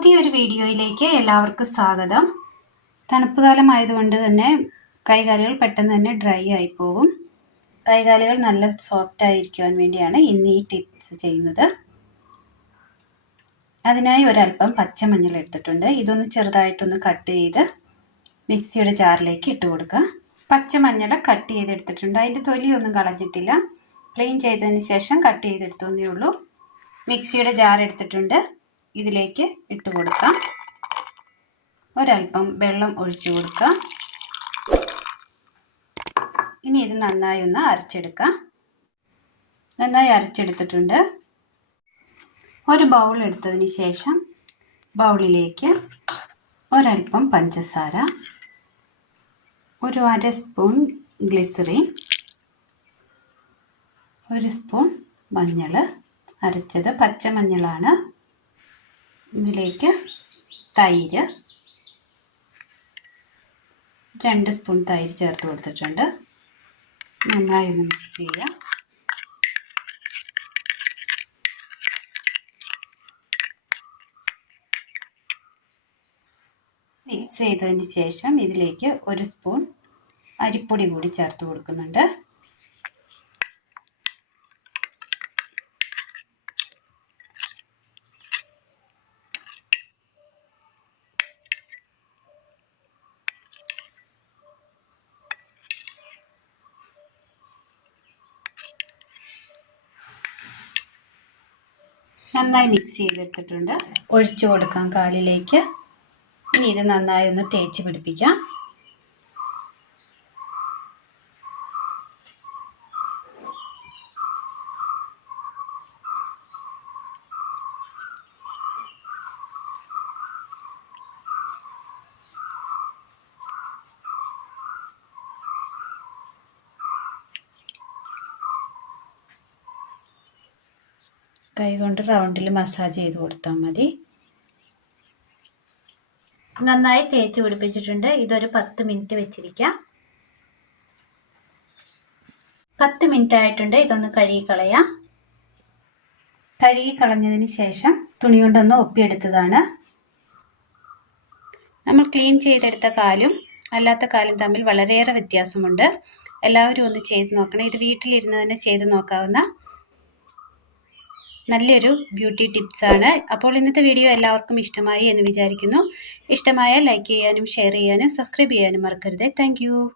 പുതിയൊരു വീഡിയോയിലേക്ക് എല്ലാവർക്കും സ്വാഗതം. തണുപ്പ് കാലമായതുകൊണ്ട് തന്നെ കൈകാലുകൾ പെട്ടെന്ന് തന്നെ ഡ്രൈ ആയി പോകും. കൈകാലുകൾ നല്ല സോഫ്റ്റ് ആയിരിക്കുവാൻ വേണ്ടിയാണ് ഇന്ന് ഈ ടിപ്സ് ചെയ്യുന്നത്. അതിനായി ഒരല്പം പച്ചമഞ്ഞൾ എടുത്തിട്ടുണ്ട്. ഇതൊന്ന് ചെറുതായിട്ടൊന്ന് കട്ട് ചെയ്ത് മിക്സിയുടെ ജാറിലേക്ക് ഇട്ട് കൊടുക്കുക. പച്ചമഞ്ഞൾ കട്ട് ചെയ്തെടുത്തിട്ടുണ്ട്. അതിൻ്റെ തൊലിയൊന്നും കളഞ്ഞിട്ടില്ല. ക്ലീൻ ചെയ്തതിന് ശേഷം കട്ട് ചെയ്തെടുത്തേ ഉള്ളൂ. മിക്സിയുടെ ജാർ എടുത്തിട്ടുണ്ട്. ഇതിലേക്ക് ഇട്ട് കൊടുക്കാം. ഒരല്പം വെള്ളം ഒഴിച്ചു കൊടുക്കാം. ഇനി ഇത് നന്നായി ഒന്ന് അരച്ചെടുക്കാം. നന്നായി അരച്ചെടുത്തിട്ടുണ്ട്. ഒരു ബൗൾ എടുത്തതിന് ശേഷം ബൗളിലേക്ക് ഒരല്പം പഞ്ചസാര, ഒരു അര സ്പൂൺ ഗ്ലിസറിൻ, ഒരു സ്പൂൺ മഞ്ഞൾ അരച്ചത്, പച്ചമഞ്ഞളാണ്. ഇതിലേക്ക് തൈര്, 2 സ്പൂൺ തൈര് ചേർത്ത് കൊടുത്തിട്ടുണ്ട്. നന്നായി ഒന്ന് മിക്സ് ചെയ്യുക. മിക്സ് ചെയ്തതിന് ശേഷം ഇതിലേക്ക് 1 സ്പൂൺ അരിപ്പൊടി കൂടി ചേർത്ത് കൊടുക്കുന്നുണ്ട്. നന്നായി മിക്സ് ചെയ്തെടുത്തിട്ടുണ്ട്. ഒഴിച്ചു കൊടുക്കാം കാലിലേക്ക്. ഇനി ഇത് നന്നായി ഒന്ന് തേച്ച് പിടിപ്പിക്കാം. കൈകൊണ്ട് റൗണ്ടിൽ മസാജ് ചെയ്ത് കൊടുത്താൽ മതി. നന്നായി തേച്ച് പിടിപ്പിച്ചിട്ടുണ്ട്. ഇതൊരു 10 മിനിറ്റ് വെച്ചിരിക്കാം. 10 മിനിറ്റ് ആയിട്ടുണ്ട്. ഇതൊന്ന് കഴുകിക്കളയാം. കഴുകിക്കളഞ്ഞതിന് ശേഷം തുണി കൊണ്ടൊന്ന് ഒപ്പിയെടുത്തതാണ്. നമ്മൾ ക്ലീൻ ചെയ്തെടുത്ത കാലും അല്ലാത്ത കാലും തമ്മിൽ വളരെയേറെ വ്യത്യാസമുണ്ട്. എല്ലാവരും ഒന്ന് ചെയ്ത് നോക്കണം. ഇത് വീട്ടിലിരുന്ന് തന്നെ ചെയ്ത് നോക്കാവുന്ന നല്ലൊരു ബ്യൂട്ടി ടിപ്സാണ്. അപ്പോൾ ഇന്നത്തെ വീഡിയോ എല്ലാവർക്കും ഇഷ്ടമായി എന്ന് വിചാരിക്കുന്നു. ഇഷ്ടമായാൽ ലൈക്ക് ചെയ്യാനും ഷെയർ ചെയ്യാനും സബ്സ്ക്രൈബ് ചെയ്യാനും മറക്കരുത്. താങ്ക്